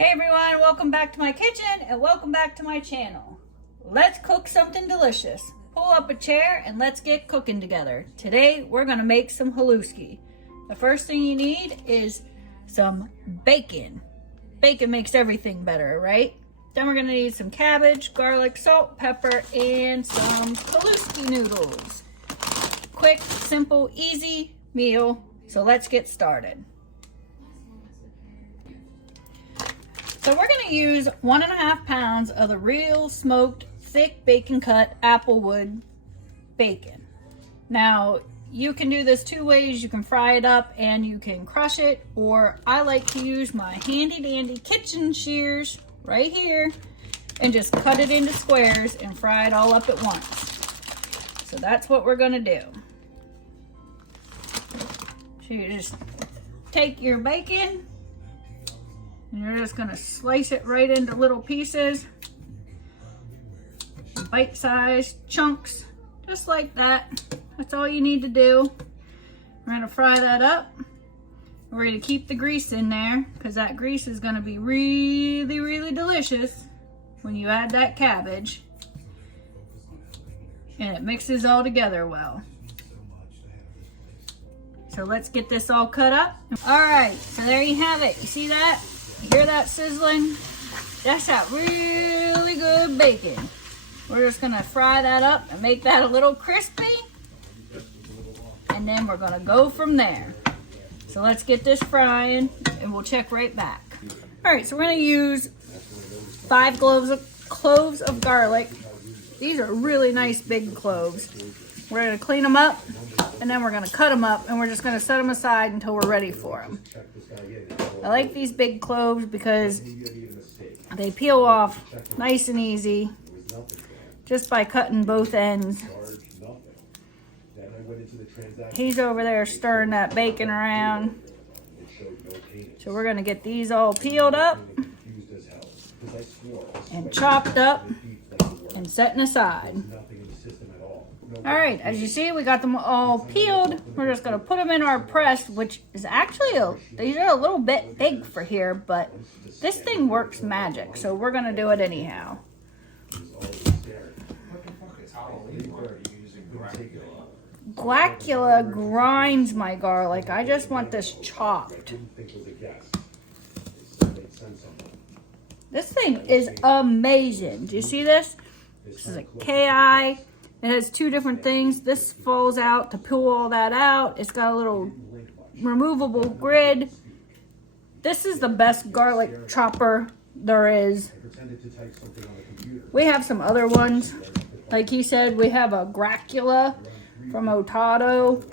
Hey everyone, welcome back to my kitchen and welcome back to my channel. Let's cook something delicious. Pull up a chair and let's get cooking together. Today we're gonna make some haluski. The first thing you need is some bacon. Bacon makes everything better, right? Then we're gonna need some cabbage, garlic, salt, pepper, and some haluski noodles. Quick, simple, easy meal. So let's get started. So we're going to use 1.5 pounds of the real smoked thick bacon cut applewood bacon. Now you can do this two ways. You can fry it up and you can crush it, or I like to use my handy dandy kitchen shears right here and just cut it into squares and fry it all up at once. So that's what we're going to do. So you just take your bacon and you're just gonna slice it right into little pieces, bite-sized chunks, just like that. That's all you need to do. We're gonna fry that up. We're gonna keep the grease in there because that grease is gonna be really, really delicious when you add that cabbage. And it mixes all together well. So let's get this all cut up. All right, so there you have it. You see that? You hear that sizzling? That's that really good bacon. We're just gonna fry that up and make that a little crispy. And then we're gonna go from there. So let's get this frying and we'll check right back. All right, so we're gonna use 5 cloves of garlic. These are really nice big cloves. We're gonna clean them up and then we're gonna cut them up and we're just gonna set them aside until we're ready for them. I like these big cloves because they peel off nice and easy just by cutting both ends. He's over there stirring that bacon around. So we're gonna get these all peeled up and chopped up and setting aside. All right, as you see, we got them all peeled. We're just gonna put them in our press, which is actually, these are a little bit big for here, but this thing works magic, so we're gonna do it anyhow. Guacula grinds my garlic. I just want this chopped. This thing is amazing. Do you see this? This is a KI. It has 2 different things. This falls out to pull all that out. It's got a little removable grid. This is the best garlic chopper there is. We have some other ones. Like he said, we have a Guacula from Otado.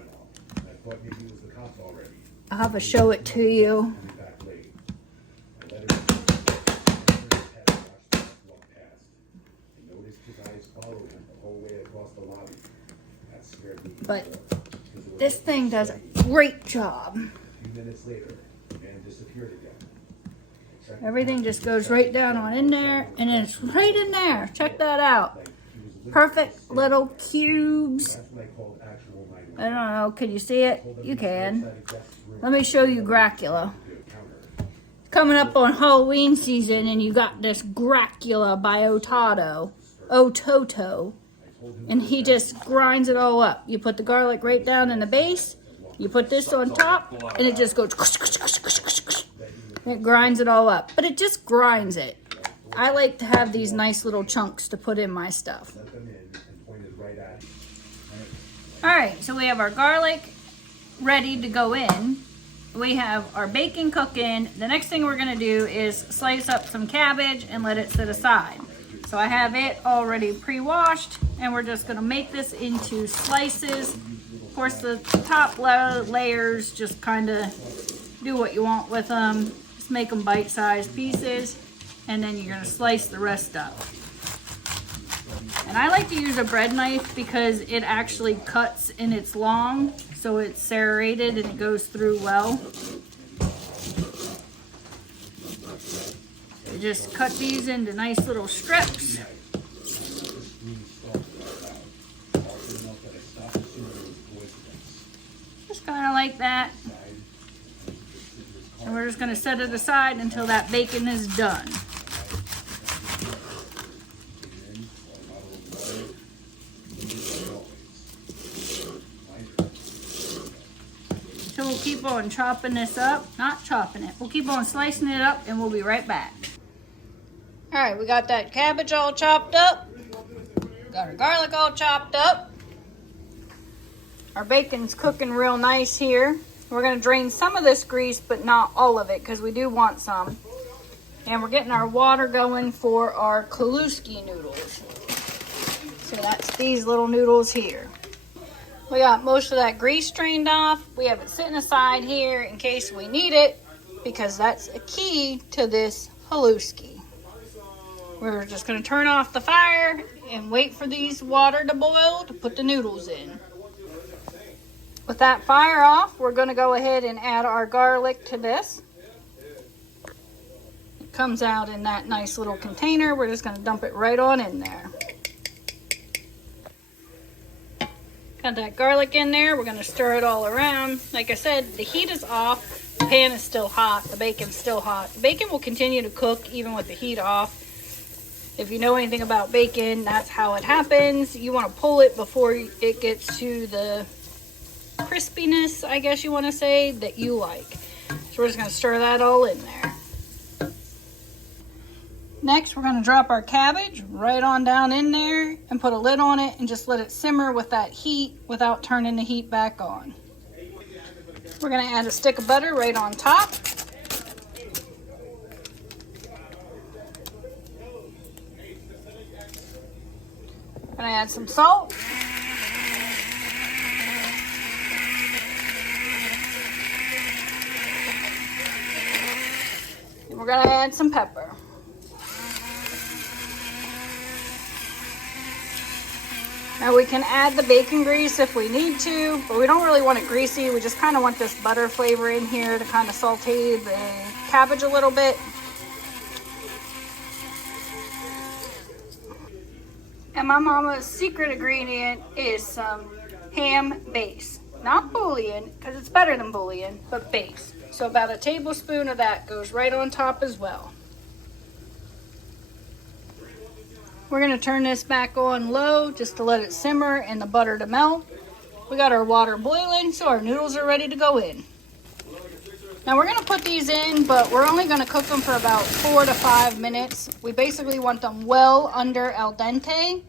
I'll have to show it to you. But this thing does a great job. Everything just goes right down on in there, and it's right in there. Check that out. Perfect little cubes. I don't know, can you see it? You can. Let me show you Guacula. Coming up on Halloween season, and you got this Guacula by Otado. Ototo. And he just grinds it all up. You put the garlic right down in the base. You put this on top, and it just goes. And it grinds it all up. But it just grinds it. I like to have these nice little chunks to put in my stuff. Alright, so we have our garlic ready to go in. We have our bacon cooking. The next thing we're going to do is slice up some cabbage and let it sit aside. So I have it already pre-washed, and we're just gonna make this into slices. Of course, the top layers, just kind of do what you want with them. Just make them bite-sized pieces, and then you're gonna slice the rest up. And I like to use a bread knife because it actually cuts and it's long, so it's serrated and it goes through well. You just cut these into nice little strips. Just kind of like that. And we're just gonna set it aside until that bacon is done. So we'll keep on chopping this up, not chopping it. We'll keep on slicing it up and we'll be right back. All right, we got that cabbage all chopped up. Got our garlic all chopped up. Our bacon's cooking real nice here. We're gonna drain some of this grease, but not all of it, because we do want some. And we're getting our water going for our Haluski noodles. So that's these little noodles here. We got most of that grease drained off. We have it sitting aside here in case we need it, because that's a key to this Haluski. We're just gonna turn off the fire and wait for these water to boil to put the noodles in. With that fire off, we're gonna go ahead and add our garlic to this. It comes out in that nice little container. We're just gonna dump it right on in there. Got that garlic in there. We're gonna stir it all around. Like I said, the heat is off. The pan is still hot. The bacon's still hot. The bacon will continue to cook even with the heat off. If you know anything about bacon, that's how it happens. You want to pull it before it gets to the crispiness, I guess you want to say, that you like. So we're just going to stir that all in there. Next, we're going to drop our cabbage right on down in there and put a lid on it and just let it simmer with that heat without turning the heat back on. We're going to add a stick of butter right on top. I'm going to add some salt. And we're going to add some pepper. Now we can add the bacon grease if we need to, but we don't really want it greasy. We just kind of want this butter flavor in here to kind of saute the cabbage a little bit. And my mama's secret ingredient is some ham base. Not bouillon, because it's better than bouillon, but base. So about a tablespoon of that goes right on top as well. We're going to turn this back on low just to let it simmer and the butter to melt. We got our water boiling, so our noodles are ready to go in. Now we're going to put these in, but we're only going to cook them for about 4 to 5 minutes. We basically want them well under al dente.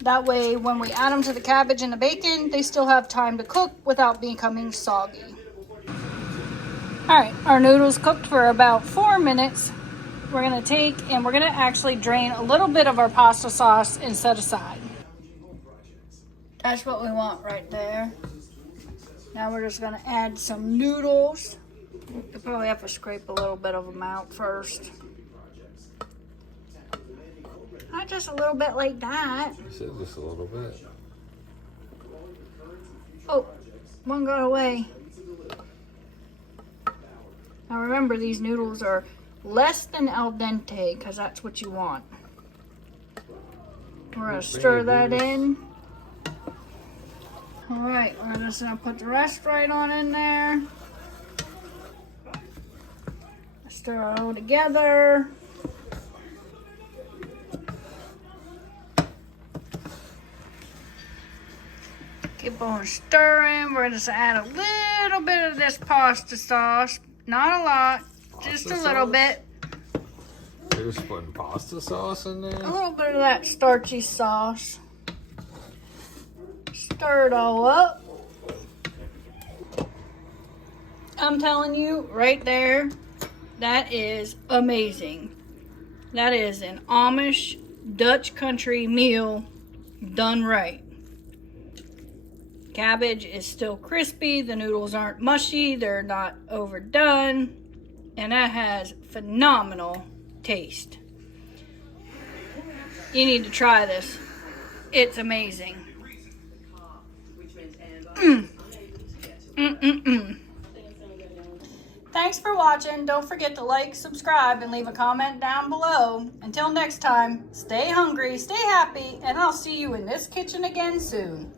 That way when we add them to the cabbage and the bacon, they still have time to cook without becoming soggy. Alright, our noodles cooked for about 4 minutes. We're going to take and we're going to actually drain a little bit of our pasta sauce and set aside. That's what we want right there. Now we're just going to add some noodles. You probably have to scrape a little bit of them out first. Not just a little bit like that. You said just a little bit. Oh, one got away. Now remember, these noodles are less than al dente because that's what you want. We're going to stir that in. Alright, we're just going to put the rest right on in there. Stir it all together. Keep on stirring. We're just going to add a little bit of this pasta sauce. Not a lot, just a little bit. You're just putting pasta sauce in there? A little bit of that starchy sauce. Stir it all up. I'm telling you, right there, that is amazing. That is an Amish Dutch country meal done right. Cabbage is still crispy. The noodles aren't mushy. They're not overdone. And that has phenomenal taste. You need to try this. It's amazing. Thanks for watching. Don't forget to like, subscribe, and leave a comment down below. Until next time, stay hungry, stay happy, and I'll see you in this kitchen again soon.